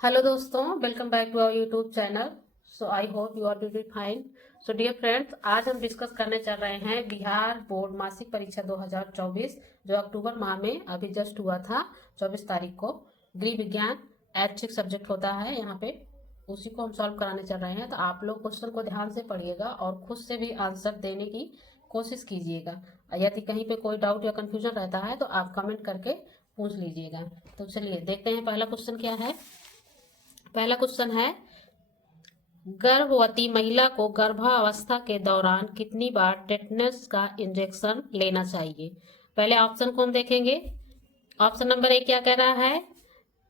Hello दोस्तों, welcome back to our YouTube channel. So I hope you are doing fine. So dear friends, आज हम discuss करने चल रहे हैं बिहार बोर्ड मासिक परीक्षा 2024 जो अक्टूबर माह में अभी जस्ट हुआ था 24 तारीख को। गृह विज्ञान ऐच्छिक सब्जेक्ट होता है यहाँ पे, उसी को हम सॉल्व कराने चल रहे हैं। तो आप लोग क्वेश्चन को ध्यान से पढ़िएगा और खुद से भी आंसर देने की कोशिश कीजिएगा। यदि कहीं पे कोई डाउट या कंफ्यूजन रहता है तो आप कमेंट करके पूछ लीजिएगा। तो चलिए देखते हैं पहला क्वेश्चन क्या है। पहला क्वेश्चन है, गर्भवती महिला को गर्भावस्था के दौरान कितनी बार टेटनस का इंजेक्शन लेना चाहिए। पहले ऑप्शन को हम देखेंगे। ऑप्शन नंबर ए क्या कह रहा है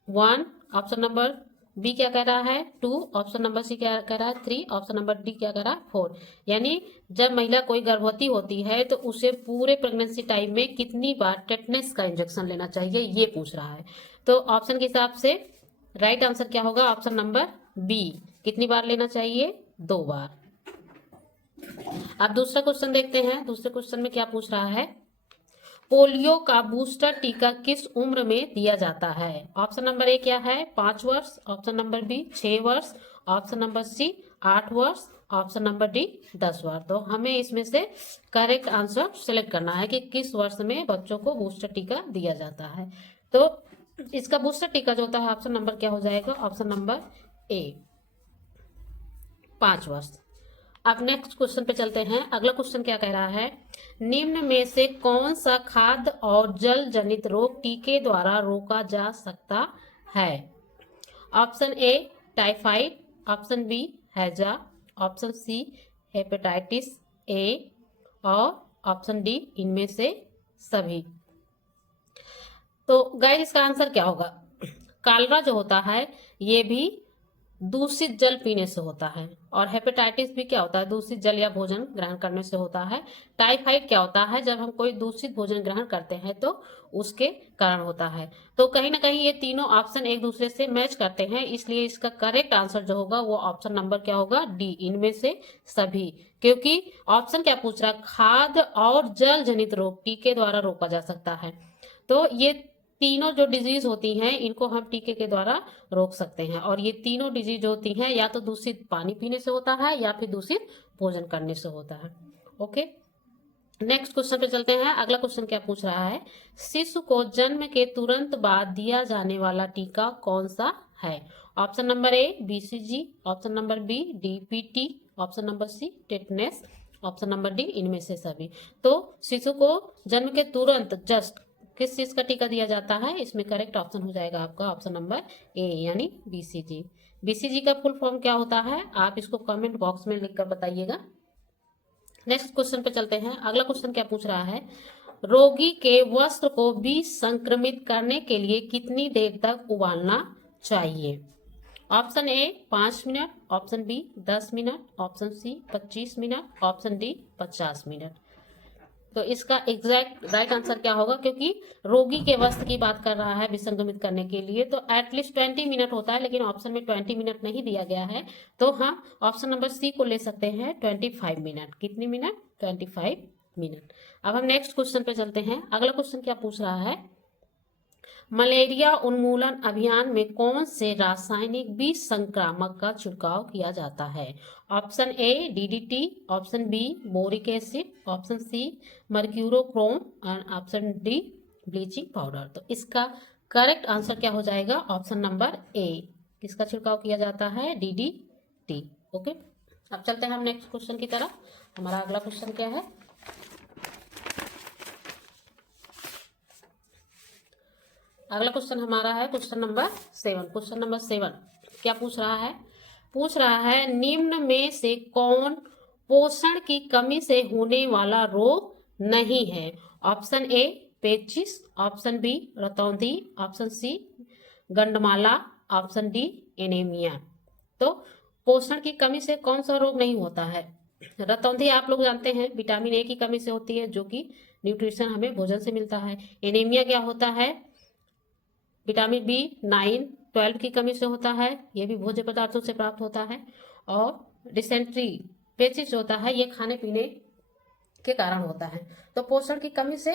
1, ऑप्शन नंबर बी क्या कह रहा है 2, ऑप्शन नंबर सी क्या कह रहा है 3, ऑप्शन नंबर डी क्या कह रहा है 4। यानी जब महिला कोई गर्भवती होती है तो उसे पूरे प्रेगनेंसी टाइम में कितनी बार टेटनस का इंजेक्शन लेना चाहिए ये पूछ रहा है। तो ऑप्शन के हिसाब से राइट आंसर क्या होगा, ऑप्शन नंबर बी। कितनी बार लेना चाहिए, 2 बार। अब दूसरा क्वेश्चन देखते हैं। दूसरे क्वेश्चन में क्या पूछ रहा है, पोलियो का बूस्टर टीका किस उम्र में दिया जाता है। ऑप्शन नंबर ए क्या है 5 वर्ष, ऑप्शन नंबर बी 6 वर्ष, ऑप्शन नंबर सी 8 वर्ष, ऑप्शन नंबर डी 10 वर्ष। तो हमें इसमें से करेक्ट आंसर सिलेक्ट करना है कि किस वर्ष में बच्चों को बूस्टर टीका दिया जाता है। तो इसका बूस्टर टीका जो होता है ऑप्शन नंबर क्या हो जाएगा, ऑप्शन नंबर ए 5 वर्ष। अब नेक्स्ट क्वेश्चन पे चलते हैं। अगला क्वेश्चन क्या कह रहा है, निम्न में से कौन सा खाद्य और जल जनित रोग टीके द्वारा रोका जा सकता है। Option A typhoid, option B हैजा, ऑप्शन सी हेपेटाइटिस ए और ऑप्शन डी इनमें से सभी। तो गाइस इसका आंसर क्या होगा, कालरा जो होता है ये भी दूषित जल पीने से होता है, और हेपेटाइटिस भी क्या होता है, दूषित जल या भोजन ग्रहण करने से होता है। टाइफाइड क्या होता है, जब हम कोई दूषित भोजन ग्रहण करते हैं तो उसके कारण होता है। तो कहीं ना कहीं ये तीनों ऑप्शन एक दूसरे से मैच करते हैं, इसलिए इसका करेक्ट आंसर जो होगा वो ऑप्शन नंबर क्या होगा, डी इनमें से सभी। क्योंकि ऑप्शन क्या पूछ रहा है, खाद्य और जल जनित रोग टीके द्वारा रोका जा सकता है। तो ये तीनों जो डिजीज होती हैं इनको हम टीके के द्वारा रोक सकते हैं, और ये तीनों डिजीज होती हैं या तो दूषित पानी पीने से होता है या फिर दूषित भोजन करने से होता है। ओके, नेक्स्ट क्वेश्चन पे चलते हैं। अगला क्वेश्चन क्या पूछ रहा है, शिशु को जन्म के तुरंत बाद दिया जाने वाला टीका कौन सा है। Option number A BCG, option number B DPT, option number C tetanus, option number D इनमें से सभी। तो शिशु को जन्म के तुरंत जस्ट किस चीज का टीका दिया जाता है, इसमें करेक्ट ऑप्शन हो जाएगा आपका ऑप्शन नंबर ए यानी बीसीजी। बीसीजी का फुल फॉर्म क्या होता है आप इसको कमेंट बॉक्स में लिखकर बताइएगा। नेक्स्ट क्वेश्चन पे चलते हैं। अगला क्वेश्चन क्या पूछ रहा है, रोगी के वस्त्र को विसंक्रमित करने के लिए कितनी देर तक उबालना चाहिए। Option A 5 minute, option B 10 minute, option C 25 minute, option D 50 minute. तो इसका एग्जैक्ट राइट आंसर क्या होगा, क्योंकि रोगी के वस्त्र की बात कर रहा है विसंगमित करने के लिए, तो एटलीस्ट 20 मिनट होता है, लेकिन ऑप्शन में 20 मिनट नहीं दिया गया है, तो हम ऑप्शन नंबर सी को ले सकते हैं 25 मिनट। कितनी मिनट, 25 मिनट। अब हम नेक्स्ट क्वेश्चन पे चलते हैं। अगला क्वेश्चन क्या पूछ रहा है, मलेरिया उन्मूलन अभियान में कौन से रासायनिक विसंक्रामक का छिड़काव किया जाता है। Option A DDT, option B boric acid, option C mercurochrome और ऑप्शन डी ब्लीचिंग पाउडर। तो इसका करेक्ट आंसर क्या हो जाएगा, ऑप्शन नंबर ए, किसका छिड़काव किया जाता है, डीडीटी। ओके, अब चलते हैं हम नेक्स्ट क्वेश्चन की तरफ। हमारा अगला क्वेश्चन क्या है, अगला क्वेश्चन हमारा है क्वेश्चन नंबर 7। क्वेश्चन नंबर 7 क्या पूछ रहा है, पूछ रहा है निम्न में से कौन पोषण की कमी से होने वाला रोग नहीं है। ऑप्शन ए पेचिस, ऑप्शन बी रतौंधी, ऑप्शन सी गंडमाला, ऑप्शन डी एनीमिया। तो पोषण की कमी से कौन सा रोग नहीं होता है। रतौंधी आप लोग जानते हैं विटामिन ए की कमी से होती है, जो कि न्यूट्रिशन हमें भोजन से मिलता है। एनीमिया क्या होता है, विटामिन बी 9, 12 की कमी से होता है, यह भी भोज्य पदार्थों से प्राप्त होता है। और डिसेंट्री पेचिस होता है, ये खाने पीने के कारण होता है। तो पोषण की कमी से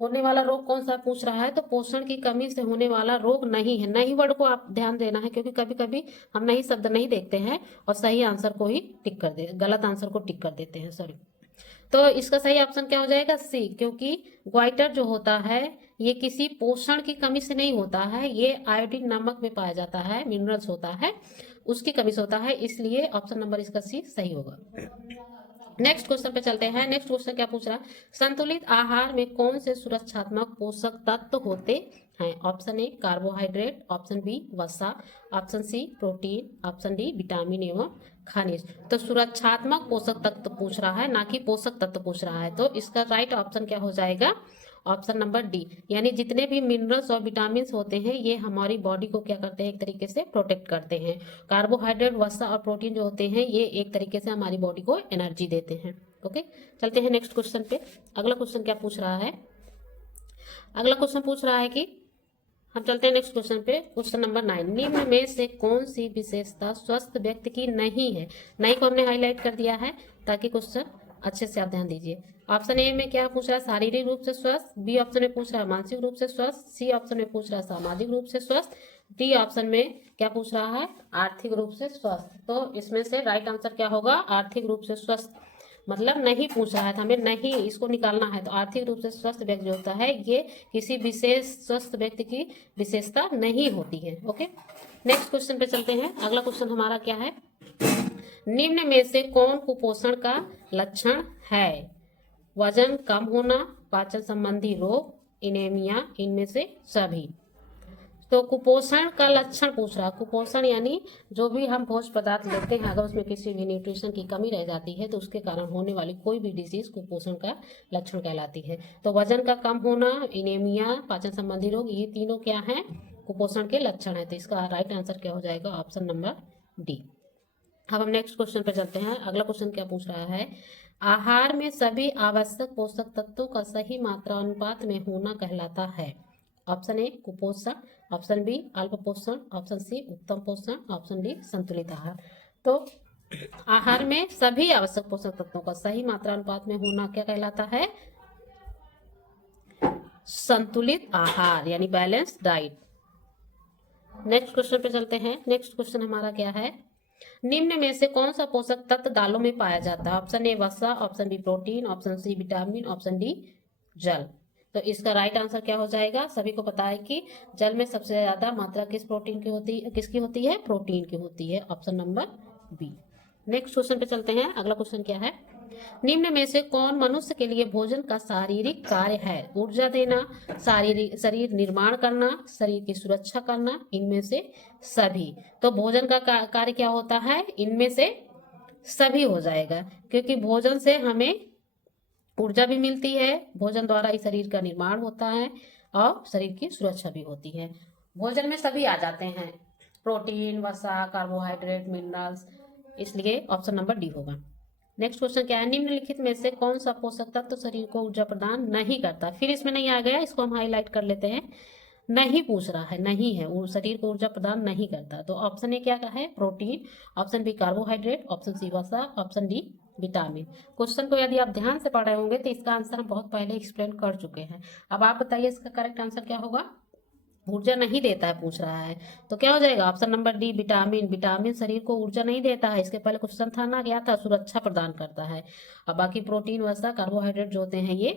होने वाला रोग कौन सा पूछ रहा है, तो पोषण की कमी से होने वाला रोग नहीं है। नहीं वर्ड को आप ध्यान देना है, क्योंकि कभी कभी हम नहीं शब्द नहीं देखते हैं और सही आंसर को ही टिक कर दे, गलत आंसर को टिक कर देते हैं, सॉरी। तो इसका सही ऑप्शन क्या हो जाएगा, सी, क्योंकि ग्वाइटर जो होता है ये किसी पोषण की कमी से नहीं होता है, ये आयोडीन नमक में पाया जाता है, मिनरल्स होता है, उसकी कमी से होता है, इसलिए ऑप्शन नंबर इसका सी सही होगा। नेक्स्ट क्वेश्चन पे चलते हैं। नेक्स्ट क्वेश्चन क्या पूछ रहा है, संतुलित आहार में कौन से सुरक्षात्मक पोषक तत्व होते हैं? Option A carbohydrate, option B वसा, option C protein, option D vitamin एवं खनिज। तो सुरक्षात्मक पोषक तत्व पूछ रहा है, ना कि पोषक तत्व पूछ रहा है, तो इसका राइट ऑप्शन क्या हो जाएगा, ऑप्शन नंबर डी। यानी जितने भी मिनरल्स और विटामिन होते हैं ये हमारी बॉडी को क्या करते हैं, एक तरीके से प्रोटेक्ट करते हैं। कार्बोहाइड्रेट, वसा और प्रोटीन जो होते हैं ये एक तरीके से हमारी बॉडी को एनर्जी देते हैं। ओके, चलते हैं नेक्स्ट क्वेश्चन पे। अगला क्वेश्चन क्या पूछ रहा है, अगला क्वेश्चन पूछ रहा है कि हम चलते हैं नेक्स्ट क्वेश्चन पे। क्वेश्चन नंबर 9, निम्न में से कौन सी विशेषता स्वस्थ व्यक्ति की नहीं है? नहीं को हमने हाईलाइट कर दिया है ताकि क्वेश्चन अच्छे से आप ध्यान दीजिए। ऑप्शन ए में क्या पूछ रहा है, शारीरिक रूप से स्वस्थ, बी ऑप्शन में पूछ रहा है मानसिक रूप से स्वस्थ, सी ऑप्शन में पूछ रहा है सामाजिक रूप से स्वस्थ, डी ऑप्शन में क्या पूछ रहा है, आर्थिक रूप से स्वस्थ। तो इसमें से राइट आंसर क्या होगा, आर्थिक रूप से स्वस्थ, मतलब नहीं पूछ रहा है, तो हमें नहीं इसको निकालना है। तो आर्थिक रूप से स्वस्थ व्यक्ति जो होता है ये किसी विशेष स्वस्थ व्यक्ति की विशेषता नहीं होती है। ओके, नेक्स्ट क्वेश्चन पे चलते हैं। अगला क्वेश्चन हमारा क्या है, निम्न में से कौन कुपोषण का लक्षण है? वजन कम होना, पाचन संबंधी रोग, इनेमिया, इनमें से सभी। तो कुपोषण का लक्षण पूछ रहा है। कुपोषण यानी जो भी हम भोज्य पदार्थ लेते हैं अगर उसमें किसी भी न्यूट्रिशन की कमी रह जाती है तो उसके कारण होने वाली कोई भी डिजीज कुपोषण का लक्षण कहलाती है। तो वजन का कम होना, इनेमिया, पाचन संबंधी रोग, ये तीनों क्या हैं, कुपोषण के लक्षण है। तो इसका राइट आंसर क्या हो जाएगा, ऑप्शन नंबर डी। अब हम नेक्स्ट क्वेश्चन पर चलते हैं। अगला क्वेश्चन क्या पूछ रहा है, आहार में सभी आवश्यक पोषक तत्वों का सही मात्रा अनुपात में होना कहलाता है? ऑप्शन ए कुपोषण, ऑप्शन बी अल्प पोषण, ऑप्शन सी उत्तम पोषण, ऑप्शन डी संतुलित आहार। तो आहार में सभी आवश्यक पोषक तत्वों का सही मात्रा अनुपात में होना क्या कहलाता है, संतुलित आहार यानी बैलेंस डाइट। नेक्स्ट क्वेश्चन पे चलते हैं। नेक्स्ट क्वेश्चन हमारा क्या है, निम्न में से कौन सा पोषक तत्व दालों में पाया जाता है? ऑप्शन ए वसा, option B protein, option C vitamin, option D जल। तो इसका राइट आंसर क्या हो जाएगा, सभी को पता है कि जल में सबसे ज्यादा मात्रा किस प्रोटीन की होती है, किसकी होती है, प्रोटीन की होती है, option number B. Next question पे चलते हैं। अगला क्वेश्चन क्या है, निम्न में से कौन मनुष्य के लिए भोजन का शारीरिक कार्य है? ऊर्जा देना, शारीरिक शरीर निर्माण करना, शरीर की सुरक्षा करना, इनमें से सभी। तो भोजन का कार्य क्या होता है, इनमें से सभी हो जाएगा, क्योंकि भोजन से हमें ऊर्जा भी मिलती है, भोजन द्वारा ही शरीर का निर्माण होता है और शरीर की सुरक्षा भी होती है। भोजन में सभी आ जाते हैं, प्रोटीन, वसा, कार्बोहाइड्रेट, मिनरल्स, इसलिए ऑप्शन नंबर डी होगा। नेक्स्ट क्वेश्चन क्या है, निम्नलिखित में से कौन सा पोषक तत्व शरीर को ऊर्जा प्रदान नहीं करता? फिर इसमें नहीं आ गया, इसको हम हाईलाइट कर लेते हैं। नहीं पूछ रहा है, नहीं है, वो शरीर को ऊर्जा प्रदान नहीं करता। तो ऑप्शन ए क्या का है, protein, option B carbohydrate, option C वसा, ऑप्शन डी विटामिन। क्वेश्चन को यदि आप ध्यान से पढ़ रहे होंगे तो इसका आंसर हम बहुत पहले एक्सप्लेन कर चुके हैं। अब आप बताइए इसका करेक्ट आंसर क्या होगा, ऊर्जा नहीं देता है पूछ रहा है, तो क्या हो जाएगा, option number D vitamin. Vitamin शरीर को ऊर्जा नहीं देता है, इसके पहले क्वेश्चन था ना, क्या था, सुरक्षा प्रदान करता है। अब बाकी प्रोटीन, वसा, कार्बोहाइड्रेट जो होते हैं ये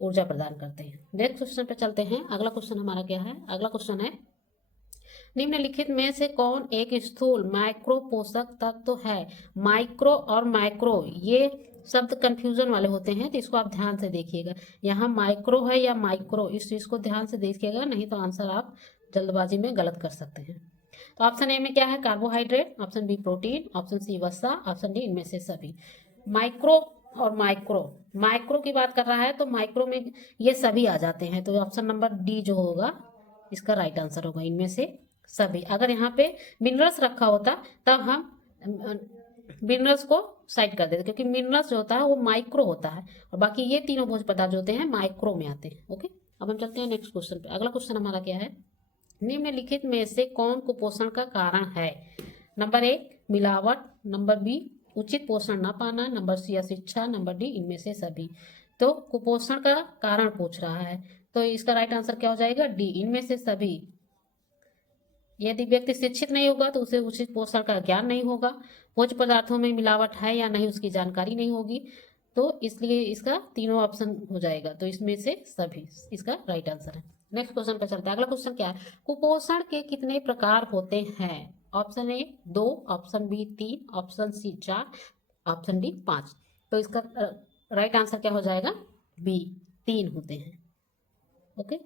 ऊर्जा प्रदान करते हैं। नेक्स्ट क्वेश्चन पे चलते हैं। अगला क्वेश्चन हमारा क्या है, अगला क्वेश्चन है, निम्नलिखित में से कौन एक स्थूल माइक्रो पोषक तत्व है? माइक्रो और माइक्रो ये शब्द कंफ्यूजन वाले होते हैं, तो इसको आप ध्यान से देखिएगा, यहाँ माइक्रो है या माइक्रो, इस चीज को ध्यान से देखिएगा, नहीं तो आंसर आप जल्दबाजी में गलत कर सकते हैं। तो ऑप्शन ए में क्या है, carbohydrate, option B protein, option C वसा, ऑप्शन डी इनमें से सभी। माइक्रो और माइक्रो, माइक्रो की बात कर रहा है तो माइक्रो में ये सभी आ जाते हैं, तो ऑप्शन नंबर डी जो होगा इसका राइट आंसर होगा, इनमें से सभी। अगर यहाँ पे मिनरल्स रखा होता तब हम मिनरल्स को साइड कर देते, क्योंकि मिनरल्स जो होता है वो माइक्रो होता है और बाकी ये तीनों भोज्य पदार्थ जो होते हैं माइक्रो में आते हैं। ओके, अब हम चलते हैं नेक्स्ट क्वेश्चन पे। अगला क्वेश्चन हमारा क्या है, निम्नलिखित में से कौन कुपोषण का कारण है? नंबर ए मिलावट, नंबर बी उचित पोषण न पाना, नंबर सी अशिक्षा, नंबर डी इनमें से सभी। तो कुपोषण का कारण पूछ रहा है, तो इसका राइट आंसर क्या हो जाएगा? डी, इनमें से सभी। यदि व्यक्ति शिक्षित नहीं होगा तो उसे उचित पोषण का ज्ञान नहीं होगा, भोज्य पदार्थों में मिलावट है या नहीं उसकी जानकारी नहीं होगी, तो इसलिए इसका तीनों ऑप्शन हो जाएगा, तो इसमें से सभी इसका राइट आंसर है। नेक्स्ट क्वेश्चन पे चलते हैं। अगला क्वेश्चन क्या है? कुपोषण के कितने प्रकार होते हैं? Option A 2, option B 3, option C 4, option D 5। तो इसका राइट आंसर क्या हो जाएगा? बी, 3 होते हैं। ओके,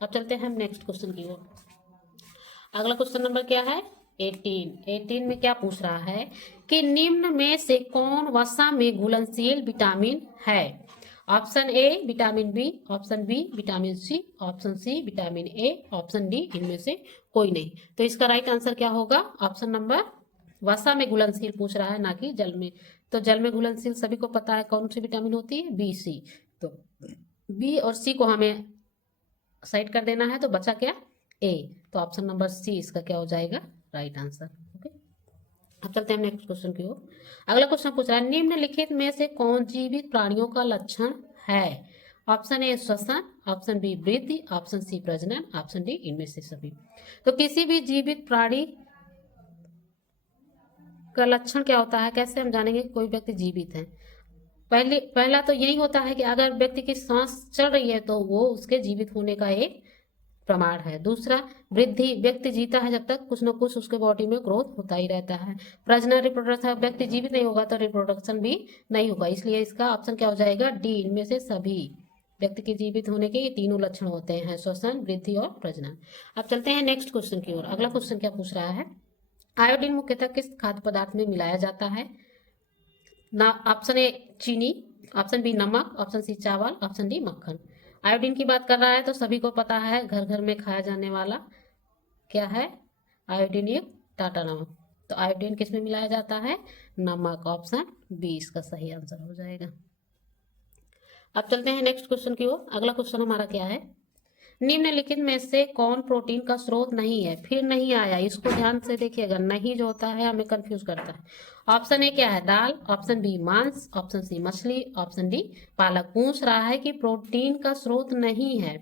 अब चलते हैं हम नेक्स्ट क्वेश्चन की ओर। अगला क्वेश्चन नंबर क्या है? 18 में क्या पूछ रहा है कि निम्न में से कौन वसा में घुलनशील विटामिन है? Option A vitamin B, option B vitamin C, option C vitamin A, option D इनमें से कोई नहीं। तो इसका राइट आंसर क्या होगा? ऑप्शन नंबर, वसा में घुलनशील पूछ रहा है, ना कि जल में। तो जल में घुलनशील सभी को पता है कौन सी विटामिन होती है? बी, सी। तो बी और सी को हमें साइड कर देना है, तो बचा क्या? ए। तो ऑप्शन नंबर सी इसका क्या हो जाएगा? Right answer. ओके, अब चलते हैं नेक्स्ट क्वेश्चन की ओर। अगला क्वेश्चन पूछ रहा है निम्नलिखित में से कौन जीवित प्राणियों का लक्षण है? ऑप्शन ए श्वसन, ऑप्शन बी वृद्धि, ऑप्शन सी प्रजनन, ऑप्शन डी इनमें से सभी। तो किसी भी जीवित प्राणी का लक्षण क्या होता है? कैसे हम जानेंगे कि कोई व्यक्ति जीवित है? पहला तो यही होता है कि अगर व्यक्ति की सांस चल रही है तो वो उसके जीवित होने का एक प्रमाण है। दूसरा, वृद्धि, व्यक्ति जीता है जब तक कुछ न कुछ उसके बॉडी में ग्रोथ होता ही रहता है। प्रजनन, रिप्रोडक्शन, व्यक्ति जीवित नहीं होगा तो रिप्रोडक्शन भी नहीं होगा, इसलिए इसका ऑप्शन क्या हो जाएगा? डी, इनमें से सभी। व्यक्ति के जीवित होने के ये तीनों लक्षण होते हैं, श्वसन, वृद्धि और प्रजनन। अब चलते हैं नेक्स्ट क्वेश्चन की ओर। अगला क्वेश्चन क्या पूछ रहा है? आयोडीन मुख्यतः किस खाद्य पदार्थ में मिलाया जाता है? ना ऑप्शन ए चीनी, ऑप्शन बी नमक, ऑप्शन सी चावल, ऑप्शन डी मक्खन। आयोडीन की बात कर रहा है तो सभी को पता है घर घर में खाया जाने वाला क्या है? आयोडीन युक्त टाटा नमक। तो आयोडीन किस में मिलाया जाता है? नमक। ऑप्शन बी इसका सही आंसर हो जाएगा। अब चलते हैं नेक्स्ट क्वेश्चन की ओर। अगला क्वेश्चन हमारा क्या है? निम्नलिखित में से कौन प्रोटीन का स्रोत नहीं है? फिर नहीं आया, इसको ध्यान से देखिएगा, नहीं जो होता है हमें कंफ्यूज करता है। ऑप्शन ए क्या है? दाल, ऑप्शन बी मांस, ऑप्शन सी मछली, ऑप्शन डी पालक। पूछ रहा है कि प्रोटीन का स्रोत नहीं है,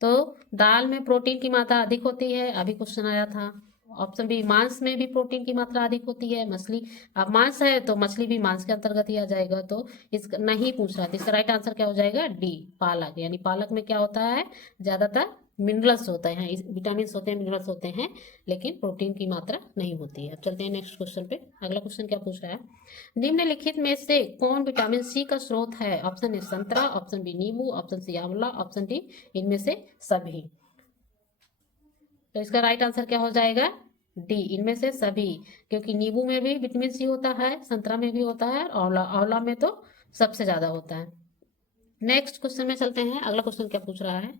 तो दाल में प्रोटीन की मात्रा अधिक होती है, अभी क्वेश्चन आया था। ऑप्शन बी मांस में भी प्रोटीन की मात्रा अधिक होती है। मछली, अब मांस है तो मछली भी मांस के अंतर्गत ही आ जाएगा, तो इसका नहीं पूछ रहा था। इसका राइट आंसर क्या हो जाएगा? डी, पालक। यानी पालक में क्या होता है? ज्यादातर मिनरल्स होते हैं, विटामिन होते हैं, मिनरल्स होते हैं, लेकिन प्रोटीन की मात्रा नहीं होती है। अब चलते हैं नेक्स्ट क्वेश्चन पे। अगला क्वेश्चन क्या पूछ रहा है? निम्नलिखित में से कौन विटामिन सी का स्रोत है? ऑप्शन ए संतरा, ऑप्शन बी नींबू, ऑप्शन सी आंवला, ऑप्शन डी इनमें से सभी। तो इसका राइट आंसर क्या हो जाएगा? डी, इनमें से सभी, क्योंकि नींबू में भी विटामिन सी होता है, संतरा में भी होता है, और आंवला में तो सबसे ज्यादा होता है। नेक्स्ट क्वेश्चन में चलते हैं। अगला क्वेश्चन क्या पूछ रहा है?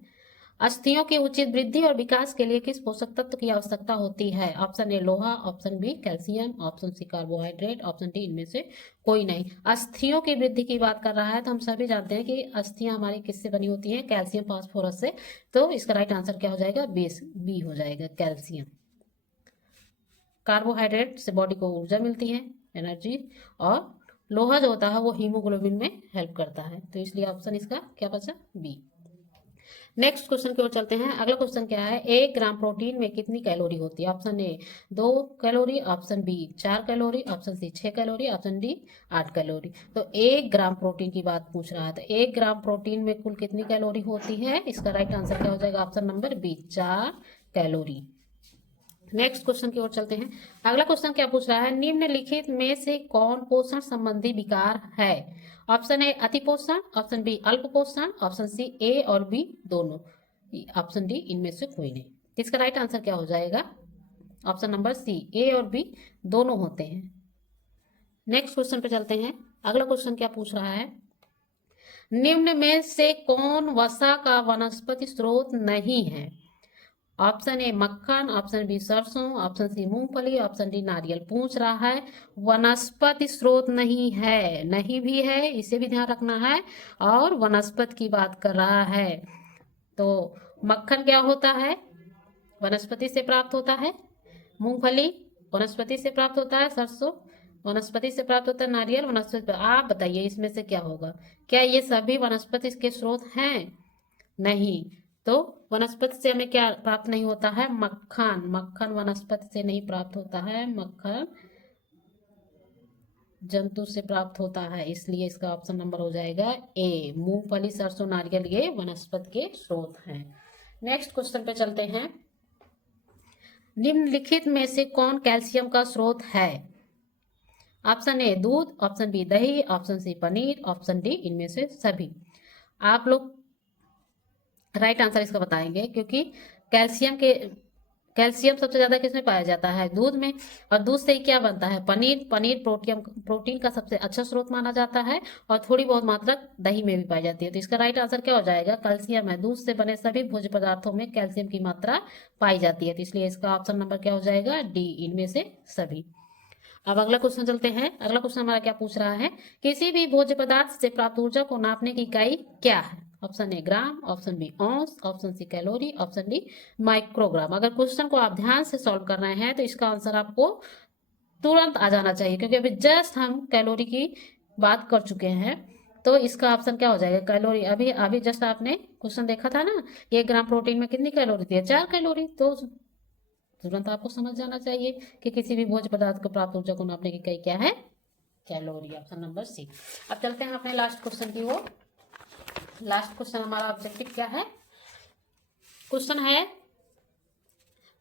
अस्थियों की उचित वृद्धि और विकास के लिए किस पोषक तत्व की आवश्यकता होती है? ऑप्शन ए लोहा, option B calcium, option C carbohydrate, option D इनमें से कोई नहीं। अस्थियों की वृद्धि की बात कर रहा है तो हम सभी जानते हैं कि अस्थियां हमारी किससे बनी होती हैं? कैल्शियम फास्फोरस से। तो इसका राइट आंसर क्या हो जाएगा? बी हो जाएगा, कैल्शियम। कार्बोहाइड्रेट से बॉडी को ऊर्जा मिलती है, एनर्जी, और लोहा जो होता है वो हीमोग्लोबिन में हेल्प करता है, तो इसलिए ऑप्शन इसका क्या बचा? बी। नेक्स्ट क्वेश्चन की ओर चलते हैं। अगला क्वेश्चन क्या है? 1 ग्राम प्रोटीन में कितनी कैलोरी होती है? Option A 2 calorie, option B 4 calorie, option C 6 calorie, option D 8 calorie. तो 1 ग्राम प्रोटीन की बात पूछ रहा है, तो 1 ग्राम प्रोटीन में कुल कितनी कैलोरी होती है? इसका राइट आंसर क्या हो जाएगा? Option number B 4 calorie. Next question की ओर चलते हैं। अगला क्वेश्चन क्या पूछ रहा है? निम्नलिखित में से कौन पोषण संबंधी विकार है? ऑप्शन ए अति पोषण, ऑप्शन बी अल्प पोषण, ऑप्शन सी ए और बी दोनों, ऑप्शन डी इनमें से कोई नहीं। इसका राइट आंसर क्या हो जाएगा? ऑप्शन नंबर सी, ए और बी दोनों होते हैं। नेक्स्ट क्वेश्चन पे चलते हैं। अगला क्वेश्चन क्या पूछ रहा है? निम्न में से कौन वसा का वनस्पति स्रोत नहीं है? ऑप्शन ए मक्खन, ऑप्शन बी सरसों, ऑप्शन सी मूंगफली, ऑप्शन डी नारियल। पूछ रहा है वनस्पति स्रोत नहीं है, नहीं भी है, इसे भी ध्यान रखना है, और वनस्पति की बात कर रहा है। तो मक्खन क्या होता है? वनस्पति से प्राप्त होता है। मूंगफली वनस्पति से प्राप्त होता है। सरसों वनस्पति से प्राप्त होता है, नारियल वनस्पति। आप बताइए इसमें से क्या होगा? क्या ये सभी वनस्पति के स्रोत हैं? नहीं। तो वनस्पति से हमें क्या प्राप्त नहीं होता है? मक्खन। मक्खन वनस्पति से नहीं प्राप्त होता है, मक्खन जंतु से प्राप्त होता है। इसलिए इसका ऑप्शन नंबर हो जाएगा ए। मूंगफली, सरसों, नारियल ये वनस्पति के स्रोत हैं। नेक्स्ट क्वेश्चन पे चलते हैं। निम्नलिखित में से कौन कैल्शियम का स्रोत है? ऑप्शन ए दूध, ऑप्शन बी दही, option C paneer, option D इनमें से सभी। आप लोग राइट आंसर इसका बताएंगे, क्योंकि कैल्शियम सबसे ज्यादा किसमें पाया जाता है? दूध में। और दूध से ही क्या बनता है? पनीर। पनीर प्रोटीन का सबसे अच्छा स्रोत माना जाता है, और थोड़ी बहुत मात्रा दही में भी पाई जाती है। तो इसका राइट आंसर क्या हो जाएगा? कैल्शियम है। दूध से बने सभी भोज्य पदार्थों में कैल्शियम की मात्रा पाई जाती है, तो इसलिए इसका ऑप्शन नंबर क्या हो जाएगा? डी, इनमें से सभी। अब अगला क्वेश्चन चलते हैं। अगला क्वेश्चन हमारा क्या पूछ रहा है? किसी भी भोज्य पदार्थ से प्राप्त ऊर्जा को नापने की इकाई क्या है? Option A gram, option B ounce, option C calorie, option D microgram. अगर क्वेश्चन को आप ध्यान से सॉल्व कर रहे हैं तो इसका आंसर आपको तुरंत आ जाना चाहिए, क्योंकि अभी जस्ट हम कैलोरी की बात कर चुके हैं। तो इसका ऑप्शन क्या हो जाएगा? कैलोरी। अभी अभी जस्ट आपने क्वेश्चन देखा था ना, 1 ग्राम प्रोटीन में कितनी कैलोरी थी? 4 कैलोरी। तो तुरंत आपको समझ जाना चाहिए कि किसी भी भोज्य पदार्थ को प्राप्त ऊर्जा को नापने की इकाई क्या है? कैलोरी। Option number C. अब चलते हैं अपने लास्ट क्वेश्चन की ओर। लास्ट क्वेश्चन हमारा ऑब्जेक्टिव क्या है? क्वेश्चन है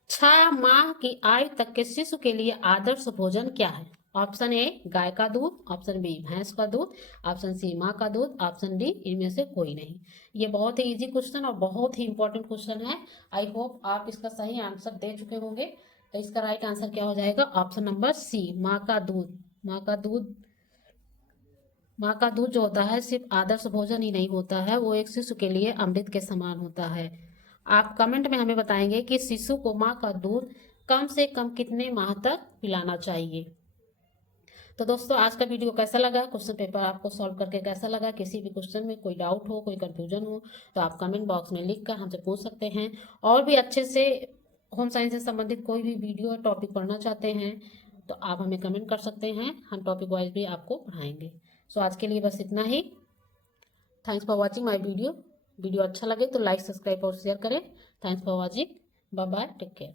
6 माह की आयु तक के शिशु के लिए आदर्श भोजन क्या है? ऑप्शन ए गाय का दूध, ऑप्शन बी भैंस का दूध, ऑप्शन सी माँ का दूध, ऑप्शन डी इनमें से कोई नहीं। ये बहुत ही इजी क्वेश्चन और बहुत ही इंपॉर्टेंट क्वेश्चन है। आई होप आप इसका सही आंसर दे चुके होंगे। तो इसका राइट आंसर क्या हो जाएगा? ऑप्शन नंबर सी, माँ का दूध। माँ का दूध। माँ का दूध जो होता है सिर्फ आदर्श भोजन ही नहीं होता है, वो एक शिशु के लिए अमृत के समान होता है। आप कमेंट में हमें बताएंगे कि शिशु को माँ का दूध कम से कम कितने माह तक पिलाना चाहिए। तो दोस्तों आज का वीडियो कैसा लगा? क्वेश्चन पेपर आपको सॉल्व करके कैसा लगा? किसी भी क्वेश्चन में कोई डाउट हो, कोई कंफ्यूजन हो, तो आप कमेंट बॉक्स में लिख कर हमसे पूछ सकते हैं। और भी अच्छे से होम साइंस से संबंधित कोई भी वीडियो या टॉपिक पढ़ना चाहते हैं तो आप हमें कमेंट कर सकते हैं, हम टॉपिक वाइज भी आपको पढ़ाएंगे। सो आज के लिए बस इतना ही। Thanks for watching my video. Video अच्छा लगे तो लाइक, सब्सक्राइब और शेयर करें। Thanks for watching. Bye bye, take care.